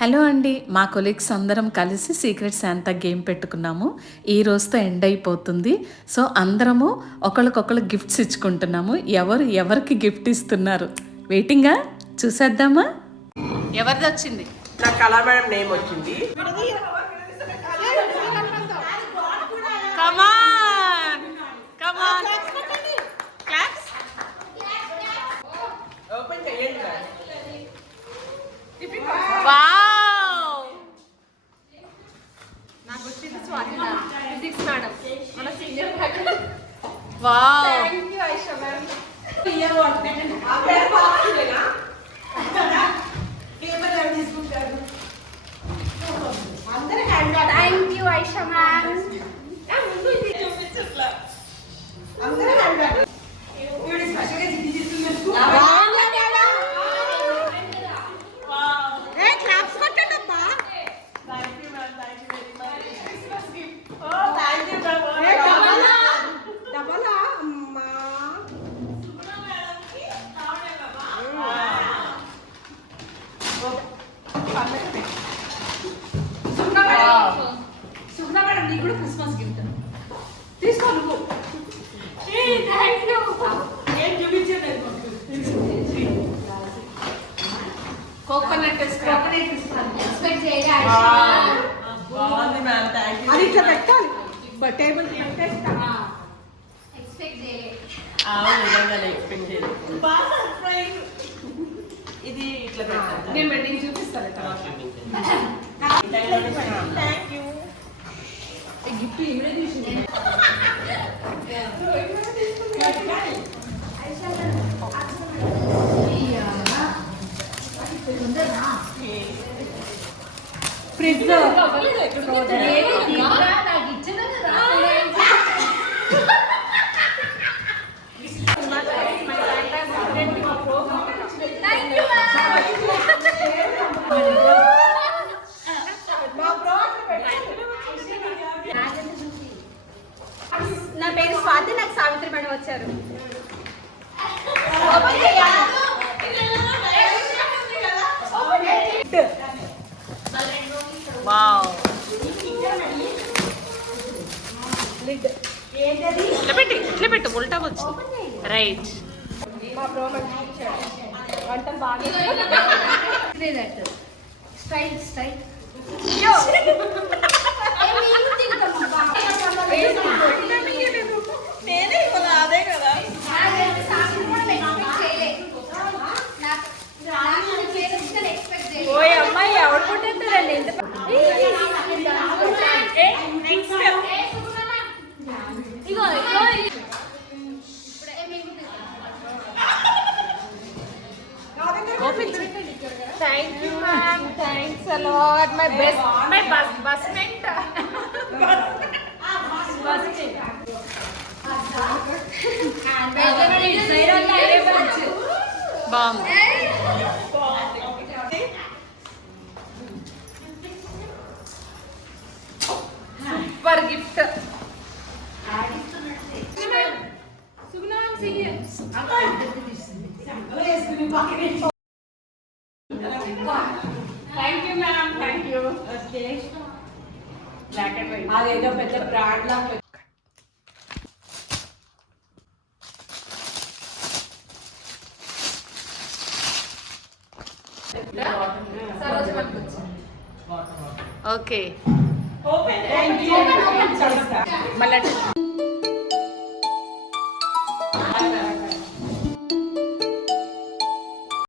Hello అండి, మా colleagues అందరం కలిసి సీక్రెట్ శాంతా గేమ్ పెట్టుకున్నాము. ఈ రోజుతో ఎండ్ అయిపోతుంది. సో అందరము ఒకరికొకరు గిఫ్ట్స్ ఇచ్చుకుంటున్నాము. ఎవరికి గిఫ్ట్ ఇస్తున్నారు వెయిటింగా చూసేద్దామా. ఎవరిది వచ్చింది? నా కళా మేడం నేమ్ వచ్చింది. కమాన్ కమాన్ క్లాప్స్. ఓపెన్ చేయండి. వావ్, నాకు వచ్చింది స్వాతిన ఫిజిక్స్ మేడం, మన senior faculty. Wow, thank you Aisha madam. ఆ పేరు బాగుందేనా? పేపర్ ఎవరు తీసుకుంటారు? అందరూ hand bag. Thank you Aisha madam. ముందు ఇది చూపించట్లా. అందరూ హ్యాండ్ బ్యాగ్. ఇవిడి స్పెషల్గా జిడ్డి చేస్తున్నారు. సుగుణ మేడం నీకు కూడా క్రిస్మస్ గిఫ్ట్ తీసుకో నువ్వు. Thank you. ఏం చూపించలేదు. కోకోనట్ ఇస్తాను. ఎక్స్పెక్ట్ చేయలే బాగుంది మ్యామ్, థ్యాంక్ యూ. అది ఇట్లా పెట్టాలి టేబుల్ పెట్టేస్తా. ఎక్స్పెక్ట్ చేయలే. నిజంగానే ఎక్స్పెక్ట్ చేయలేదు. బాగా సర్ప్రైజ్. ఇది ఇట్లా పెట్టాలి. నేను చూపిస్తాను. Thank you. గిఫ్ట్ ఇవిడే తీసింది. ఫ్రిడ్జ్ నా పేరు స్వాతి, నాకు సావిత్రి మేడం వచ్చారు. వావ్. ఇట్లా పెట్టు ఉల్టా వచ్చింది. రైట్. మా బ్రో వంటలు బాగా స్టైల్ స్టైల్. నేనే కదా, అదే కదా. ఓయ్ అమ్మాయి ఎవరు పుట్టేస్తారండి ఎంత thank you ma'am, thanks a lot. My best my bus mate. బాగుంది. Super gift. Thank you ma'am, thank you. Black and white అదేదో పెద్ద బ్రాండ్ లా. Okay, open. Thank you. మళ్ళీ